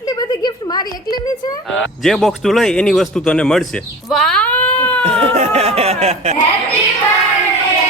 આટલી બધી ગિફ્ટ મારી એકલીની છે? જે બોક્સ તું લઈ એની વસ્તુ તને મળશે. વાહ! Happy birthday!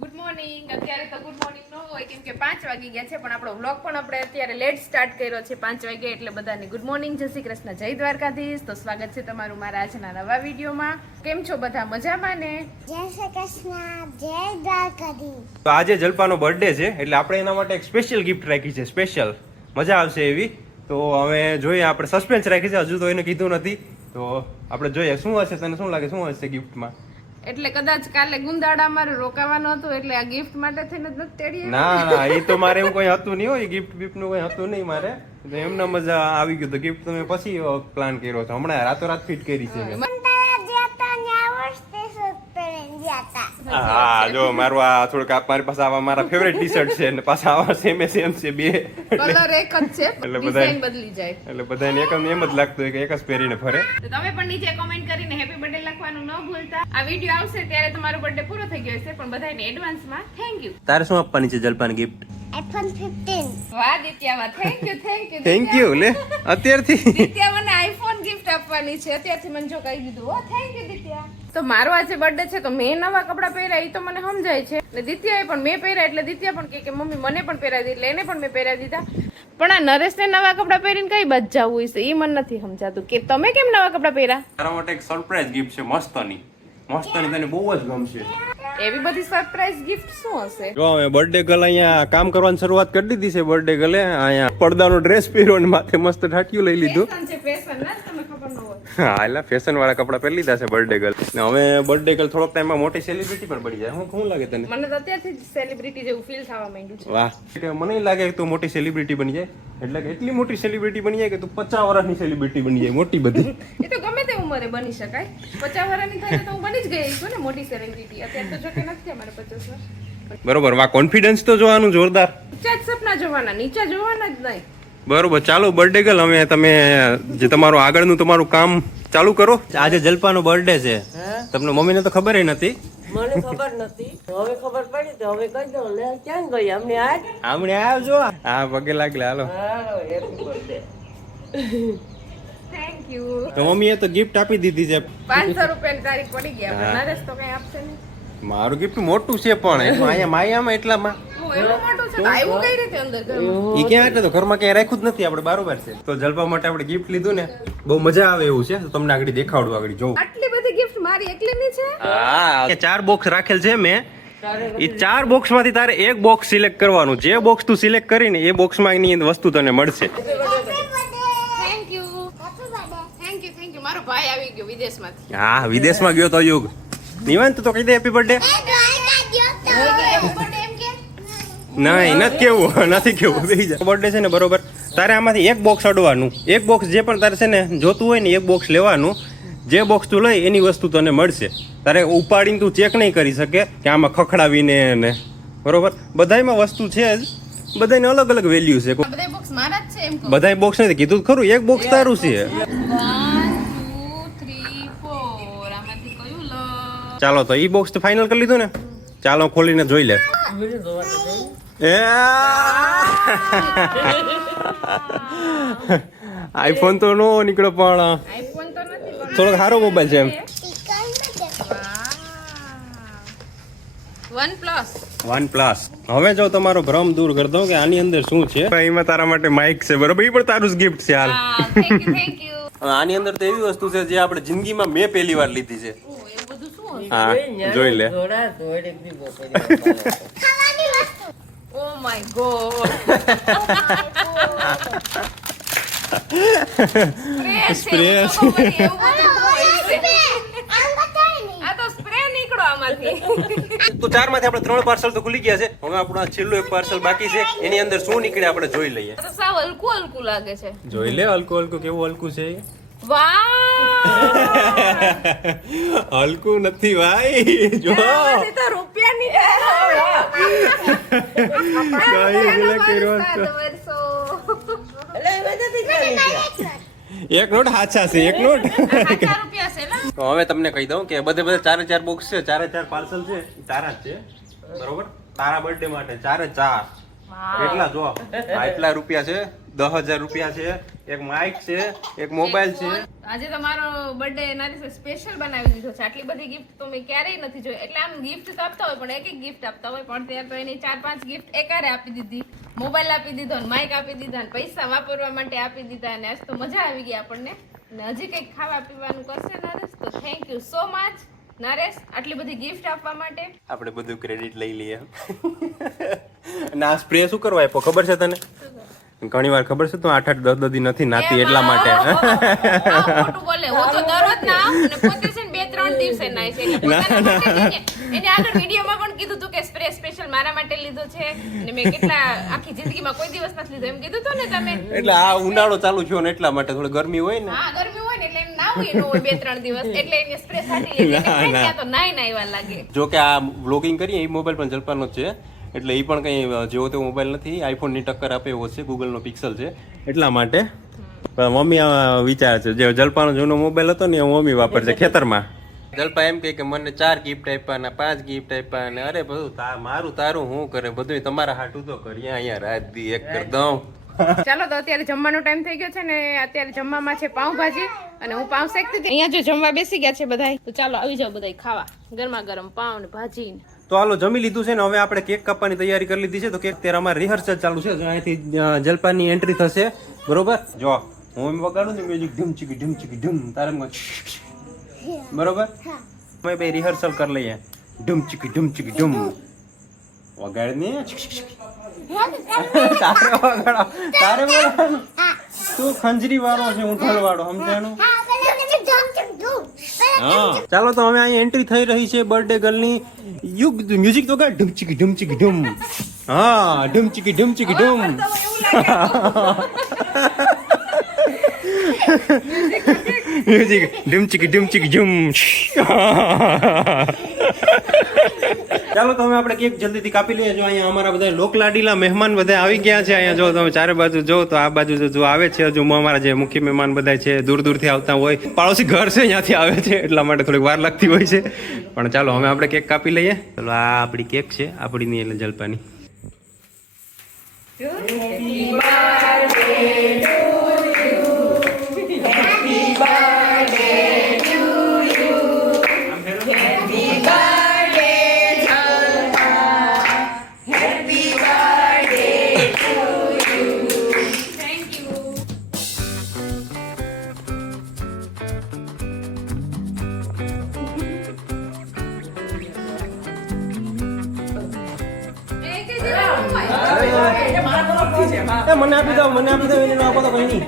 Good morning. અત્યારે તો ગુડ મોર્નિંગ નો હોય કેમ કે 5 વાગી ગયા છે, પણ આપણો વ્લોગ પણ આપણે અત્યારે લેટ સ્ટાર્ટ કર્યો છે 5 વાગે, એટલે બધાને ગુડ મોર્નિંગ, જય શ્રી કૃષ્ણ, જય દ્વારકાધીશ. તો સ્વાગત છે તમારું મારા આજના નવા વિડીયોમાં. કેમ છો બધા? મજામાં ને? જય શ્રી કૃષ્ણ, જય દ્વારકાધીશ. તો આજે જલ્પાનો બર્થડે છે એટલે આપણે એના માટે એક સ્પેશિયલ ગિફ્ટ રાખી છે. સ્પેશિયલ મજા આવશે એવી. તો હવે જોઈએ, આપણે સસ્પેન્સ રાખી છે, હજુ તો એને કીધું નથી. તો આપણે જોઈએ શું હશે. તને શું લાગે શું હશે ગિફ્ટમાં? એટલે કદાચ કાલે ગુંદાડા મારે રોકાવાનું હતું, એટલે આ ગિફ્ટ માટે થઈને જ નથી તેડી ના ના, એ તો મારે એવું કોઈ હતું નહીં હોય, ગિફ્ટ બિફ્ટ નું કોઈ હતું નહીં મારે. તો એમના મજા આવી ગયું. તો ગિફ્ટ તમે પછી પ્લાન કર્યો છે, હમણાં રાતોરાત ફિટ કરી છે મેં. હા જો મારું આ થોડુંક મારી પાસે આવા મારા ફેવરેટ ટી શર્ટ છે, અને પાછા આવા સેમ છે બે, કલર એક જ છે, એટલે ડિઝાઇન બદલી જાય. એટલે બધાને એમ જ લાગતું હોય કે એક જ પહેરીને ફરે. તો તમે પણ નીચે કોમેન્ટ કરીને હેપી બર્થડે લખવાનું ન ભૂલતા. આ વિડિયો આવશે ત્યારે તમારો બર્થડે પૂરો થઈ ગયો હશે, પણ બધાને એડવાન્સમાં થેન્ક યુ. તારે શું આપવાની છે જલ્પાની ગિફ્ટ? iPhone 15. વાહ દિત્યાવા, થેન્ક યુ. થેન્ક યુ લે અત્યારથી. દિત્યા મને આઈફોન ગિફ્ટ આપવાની છે, અત્યારથી મને જો કહી દીધું. ઓ થેન્ક યુ દિત્યા. તો મારો આજે બર્થડે છે, તો મેં નવા કપડા પહેર્યા, એ તો મને સમજાય છે. એટલે દિત્યાએ પણ મેં પહેર્યા, એટલે દિત્યા પણ કે મમ્મી મને પણ પહેરાવી દે, એટલે એને પણ મેં પહેરાવી દીધા. પણ આ નરેશને નવા કપડા પહેરીને કઈ બાજુ જવું છે એ મને નથી સમજાતું. કે તમે કેમ નવા કપડા પહેર્યા? તારા માટે એક સરપ્રાઈઝ ગિફ્ટ છે મસ્તની. તને બહુ જ ગમશે. એવી બધી સરપ્રાઈઝ ગિફ્ટ શું હશે? જો અમે બર્થડે ગર્લ અહીંયા કામ કરવાની શરૂઆત કરી દીધી છે. બર્થડે ગર્લે અહીંયા પડદાનો ડ્રેસ પહેર્યો અને માથે મસ્ત ઠાઠિયું લઈ લીધું. ફેશન છે, ફેશન ના તમને ખબર ન હોય. હા એટલે ફેશન વાળા કપડા પહેરી લીધા છે બર્થડે ગર્લ. ને હવે બર્થડે ગર્લ થોડોક ટાઈમમાં મોટી સેલિબ્રિટી પણ બની જાય. શું લાગે તને? મને તો અત્યારથી જ સેલિબ્રિટી જેવું ફીલ થવા માંડ્યું છે. વાહ, કે મને લાગે કે તું મોટી સેલિબ્રિટી બની જાય. એટલે કે એટલી મોટી સેલિબ્રિટી બની જાય કે તું 50 વર્ષની સેલિબ્રિટી બની જાય, મોટી બધી. એ તો ગમે તે ઉંમરે બની શકાય. 50 વર્ષની થાય તો હું બની જ ગઈ છું ને મોટી સેલિબ્રિટી. અત્યારે તો જો કે નથી અમારે 50 વર્ષ. બરોબર. વાહ, કોન્ફિડન્સ તો જોવાનું જોરદાર. ઊંચા જ સપના જોવાના, નીચા જોવાના જ નહીં. બરોબર. ચાલો બર્થડે ગર્લ, હવે તમે જે તમારું આગળનું તમારું કામ ચાલુ કરો. આજે જલ્પાનો બર્થડે છે. તમને મમ્મીને તો ખબર નથી. મને ખબર નથી, હવે ખબર પડી તો હવે કહી દો. લે ક્યાં ગઈ અમને આજ? આમણે આવજો. હા પગે લાગલે. હાલો. હાલો, હેપી બર્થડે. Thank you. તો મમ્મીએ તો ગિફ્ટ આપી દીધી છે. 500 રૂપિયાની તારીખ પડી ગયા. પણ નરેશ તો કઈ આપશે નહીં. મારું ગિફ્ટ મોટું છે, પણ એટલું અહીંયા માયામાં એટલામાં હું એવું મોટું છે તો આવ્યું કઈ રીતે અંદર ઘરમાં? ઈ ક્યાં એટલે તો ઘરમાં ક્યાંય રાખ્યું જ નથી આપણે. બરોબર છે. તો જલપા માટે આપણે ગિફ્ટ લીધું ને, બહુ મજા આવે એવું છે. તો તમને આગળ દેખાડું, આગળ જોઉં. આટલી બધી ગિફ્ટ મારી એકલીની છે? હા, 4 બોક્સ રાખેલ છે મેં. એ 4 બોક્સ માંથી તારે એક બોક્સ સિલેક્ટ કરવાનું. જે બોક્સ તું સિલેક્ટ કરીને એ બોક્સમાં એની વસ્તુ તને મળશે. Thank you. Thank you. મારો ભાઈ આવી ગયો વિદેશમાંથી. હા, વિદેશમાં ગયો તો યુગ. નિવાંત તો કહી દે હેપી બર્થડે. નહીં નથી કેવું, નથી કેવું. બર્થડે છે ને, બરોબર. તારે આમાંથી એક બોક્સ અડવાનું. એક બોક્સ જે પણ તારે છે ને જોતું હોય ને, એક બોક્સ લેવાનું. જે બોક્સ તું લઈ એની વસ્તુ તને મળશે. તારે ઉપાડીને તું ચેક નહીં કરી શકે કે આમાં ખખડાવીને ને, બરોબર. બધાયમાં વસ્તુ છે જ, બધાને અલગ અલગ વેલ્યુ છે. બધા બોક્સ મારા જ છે એમ કહું. બધાય બોક્સ નથી કીધું ખરું, એક બોક્સ તારું છે. 1 2 3 4 આમાંથી કયું લો? ચાલો તો ઈ બોક્સ તો ફાઇનલ કરી લીધું ને. ચાલો ખોલીને જોઈ લે. આઈફોન તો નો નીકળ્યો, પણ આઈફોન તો નથી પણ થોડોક સારો મોબાઈલ છે એમ. OnePlus. હવે જો તમારો ભ્રમ દૂર કરી દઉં કે આની અંદર શું છે. એમાં તારા માટે માઇક છે, બરોબર. એ પણ તારું જ ગિફ્ટ છે. હાલ, થેન્ક યુ. હવે આની અંદર તો એવી વસ્તુ છે જે આપણે જિંદગીમાં મેં પહેલી વાર લીધી છે. એવું બધું શું હશે? હા, જોઈ લે. થોડા થોડેક દી બોપડી. Oh my god. સ્પ્રે છે. આ તો સ્પ્રે નીકળો આમાંથી. તો 4 માંથી આપણે 3 પાર્સલ તો ખુલી ગયા છે. હવે આપણું છેલ્લું એક પાર્સલ બાકી છે. એની અંદર શું નીકળે આપણે જોઈ લઈએ. આ તો સાવ હલકું હલકું લાગે છે. જોઈ લે. હલકું હલકું કેવું હલકું છે. વાહ, હલકું નથી ભાઈ. જો આમાંથી તો રૂપિયા એટલે એ બધાથી કરી એક નોટ હાચા છે, એક નોટ. રૂપિયા છે ને? તો હવે તમને કહી દઉં કે બધે 4 બોક્સ છે, 4 પાર્સલ છે. ઈ તારા જ છે, બરોબર. તારા બર્થડે માટે 4 કેટલા જો. આટલા રૂપિયા છે, 10,000 રૂપિયા છે, એક માઇક છે, એક મોબાઈલ છે. આજે તો મારો બર્થડે નાની સ્પેશિયલ બનાવી દીધો છે. આટલી બધી ગિફ્ટ તો મેં ક્યારેય નથી જોઈ. એટલે આમ ગિફ્ટ તો આપતા હોય પણ એક ગિફ્ટ આપતા હોય, પણ ત્યારે તો એની 4-5 ગિફ્ટ એકારે આપી દીધી. મોબાઈલ આપી દીધો, માઇક આપી દીધા, અને પૈસા વાપરવા માટે આપી દીધા. અને આજ તો મજા આવી ગઈ આપણને. અને હજી કંઈક ખાવા પીવાનું કરશે નરેશ, તો thank you so much Naresh આટલી બધી ગિફ્ટ આપવા માટે. આપણે બધું ક્રેડિટ લઈ લઈએ. અને આ સ્પ્રે શું કરવા આપ્યો ખબર છે તને? ઘણી વાર ખબર છે, તું 8-10 દી નથી નાતી એટલા માટે. ખોટું બોલે, હું તો દરરોજ ના અને પોતે છે ને 2-3 દિવસે નાય છે. એટલે પોતાના માટે એને આગળ વિડીયોમાં પણ કીધું હતું કે સ્પ્રે સ્પેશિયલ મારા માટે લીધો છે, અને મેં કેટલા આખી જિંદગીમાં કોઈ દિવસ નથી લીધો એમ કીધું હતું ને તમે. એટલે આ ઉનાળો ચાલુ થયો ને એટલા માટે થોડી ગરમી હોય ને. હા ગરમી હોય ને એટલે એમ નાવું ન હોય 2-3 દિવસ, એટલે એને સ્પ્રે છાંટી લે. ત્યાં તો નાય એવા લાગે. જો કે આ વ્લોગિંગ કરીએ એ મોબાઈલ પણ જલપાનો જ છે, એટલે એ પણ કંઈ જેવો તેવો મોબાઈલ નથી. આઈફોનની ટક્કર આપે એવો છે, ગૂગલનો પિક્સલ છે, એટલા માટે. મમ્મી વિચાર છે જે જલપાનો જૂનો મોબાઈલ હતો ને એ મમ્મી વાપરશે ખેતરમાં. જલપા એમ કહે કે મને 4 ગિફ્ટ આપ્યા ને 5 ગિફ્ટ આપ્યા ને અરે બધું મારું તારું હું કરે, બધું તમારા હાટું તો કરીએ અહીંયા રાત દી એક કરી દઉં. ચાલો તો અત્યારે જમવાનો ટાઈમ થઈ ગયો છે ને અત્યારે જમવામાં છે પાઉંભાજી, અને હું પાઉં શેકતી હતી. અહીંયા જો જમવા બેસી ગયા છે બધાય, તો ચાલો આવી જાવ બધાય ખાવા. ગરમા ગરમ પાઉં ને ભાજી ને. તો હાલો જમી લીધું છે ને હવે આપણે કેક કાપવાની તૈયારી કરી લીધી છે. તો કેક ત્યારે અમારે રિહર્સલ ચાલુ છે. જો અહીંથી જલપાની એન્ટ્રી થશે, બરોબર. જો હું એમ વગાડું ને મ્યુઝિક ઢૂમ ચીકી ઢૂમ, તારે બરોબર. અમે ભાઈ રિહર્સલ કરી લઈએ. ઢૂમ ચીકી ઢૂમ વગાડ ને તારે વગાડો, તારે વગાડો. તું ખંજરી વાળો છે, હું ઢોલ વાળો, સમજાણું? હા ચાલો તો હવે અહીં એન્ટ્રી થઈ રહી છે બર્થડે ગર્લની. મ્યુઝિક તો ગાડ ઢૂમ ચીકી ઢૂમ. હા ઢૂમ ચીકી ઢૂમ. મ્યુઝિક ઢૂમ ચીકી ઢૂમ. ચાલો તો હવે આપણે કેક જલ્દીથી કાપી લઈએ. જો અહીંયા અમારા બધા લોકલાડીલા મહેમાન બધા આવી ગયા છે. અહીંયા જો તમે ચારે બાજુ જો તો આ બાજુ જો આવે છે હજુ અમારા જે મુખ્ય મહેમાન બધા છે, દૂર દૂરથી આવતા હોય, પાડોશી ઘર છે ત્યાંથી આવે છે, એટલા માટે થોડીક વાર લાગતી હોય છે. પણ ચાલો હવે આપણે કેક કાપી લઈએ. ચાલો આ આપણી કેક છે, આપણી એટલે જલપાની. મને આપી દો એને આપો તો કઈ નહીં.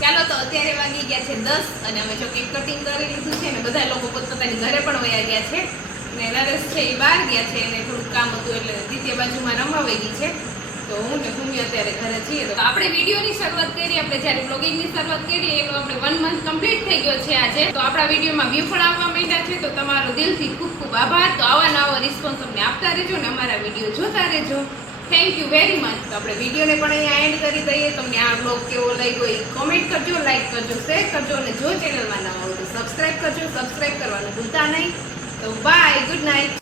ચાલો તો અત્યારે વાગી ગયા છે 10, અને અમે જો કેક કટિંગ કરી લીધું છે ને બધા લોકો પોતપોતાની ઘરે પણ વયા ગયા છે. ને નરેશ છે એ બહાર ગયા છે, એને થોડુંક કામ હતું એટલે દ્વિતીય બાજુમાં રમવા વહી ગઈ છે. તો હું ને ભૂમિ અત્યારે ઘરે છીએ. તો આપણે વિડીયોની શરૂઆત કરી, આપણે જ્યારે બ્લોગિંગની શરૂઆત કરી એનો આપણે 1 મંથ કમ્પ્લીટ થઈ ગયો છે આજે. તો આપણા વિડીયોમાં વ્યૂ પણ આવવા માંડ્યા છે. તો તમારો દિલથી ખૂબ ખૂબ આભાર. તો આવા નવા રિસ્પોન્સ અમને આપતા રહેજો ને અમારા વિડીયો જોતા રહેજો. Thank you very much. તો આપણે વિડીયોને પણ અહીંયા એન્ડ કરી દઈએ. તમને આ બ્લોગ કેવો લાગ્યો એ કોમેન્ટ કરજો, લાઈક કરજો, શેર કરજો, અને જો ચેનલમાં નવા હોય તો સબસ્ક્રાઈબ કરજો. સબસ્ક્રાઈબ કરવાનું ભૂલતા નહીં. તો બાય, ગુડ નાઇટ.